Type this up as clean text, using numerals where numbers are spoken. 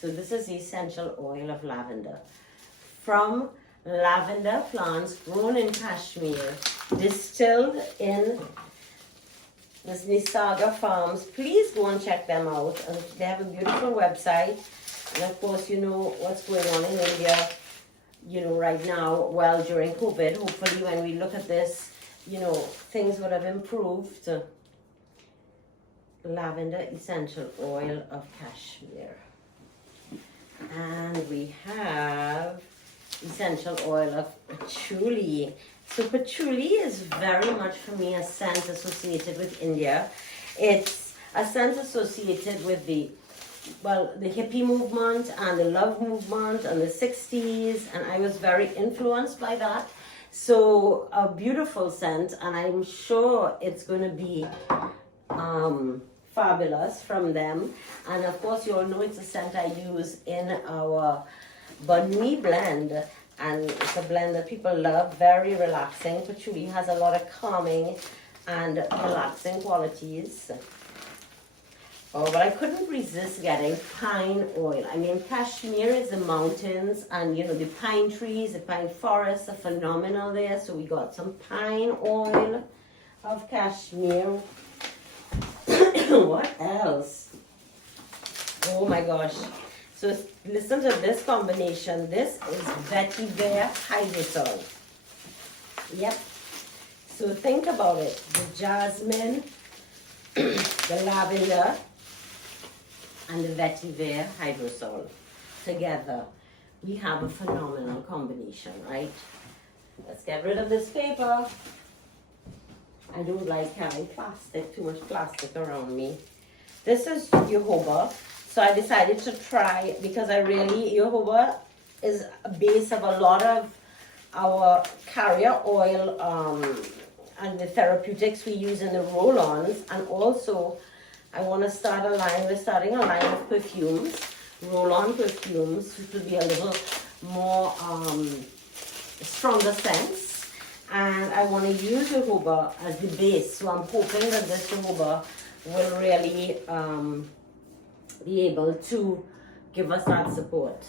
So this is the essential oil of lavender. From lavender plants grown in Kashmir, distilled in this Nisarga Farms. Please go and check them out. And they have a beautiful website. And of course, you know what's going on in India, you know, right now, well, during COVID. Hopefully when we look at this, you know, things would have improved. Lavender essential oil of Kashmir. And we have essential oil of patchouli. So patchouli is very much for me a scent associated with India. It's a scent associated with the hippie movement and the love movement and the 60s, and I was very influenced by that. So a beautiful scent, and I'm sure it's going to be fabulous from them. And of course, you all know it's a scent I use in our Banui blend, and it's a blend that people love, very relaxing. Patchouli has a lot of calming and relaxing qualities. Oh, but I couldn't resist getting pine oil. I mean, Kashmir is the mountains, and you know, the pine trees, the pine forests are phenomenal there. So we got some pine oil of Kashmir. What else? Oh my gosh. So listen to this combination. This is vetiver hydrosol. Yep. So think about it. The jasmine, the lavender, and the vetiver hydrosol together. We have a phenomenal combination, right? Let's get rid of this paper. I don't like having plastic, too much plastic around me. This is jojoba. So I decided to try, because jojoba is a base of a lot of our carrier oil and the therapeutics we use in the roll-ons. And also, I want to start a line, we're starting a line of perfumes, roll-on perfumes, which will be a little more stronger scents. And I want to use jojoba as the base. So I'm hoping that this jojoba will really be able to give us that support.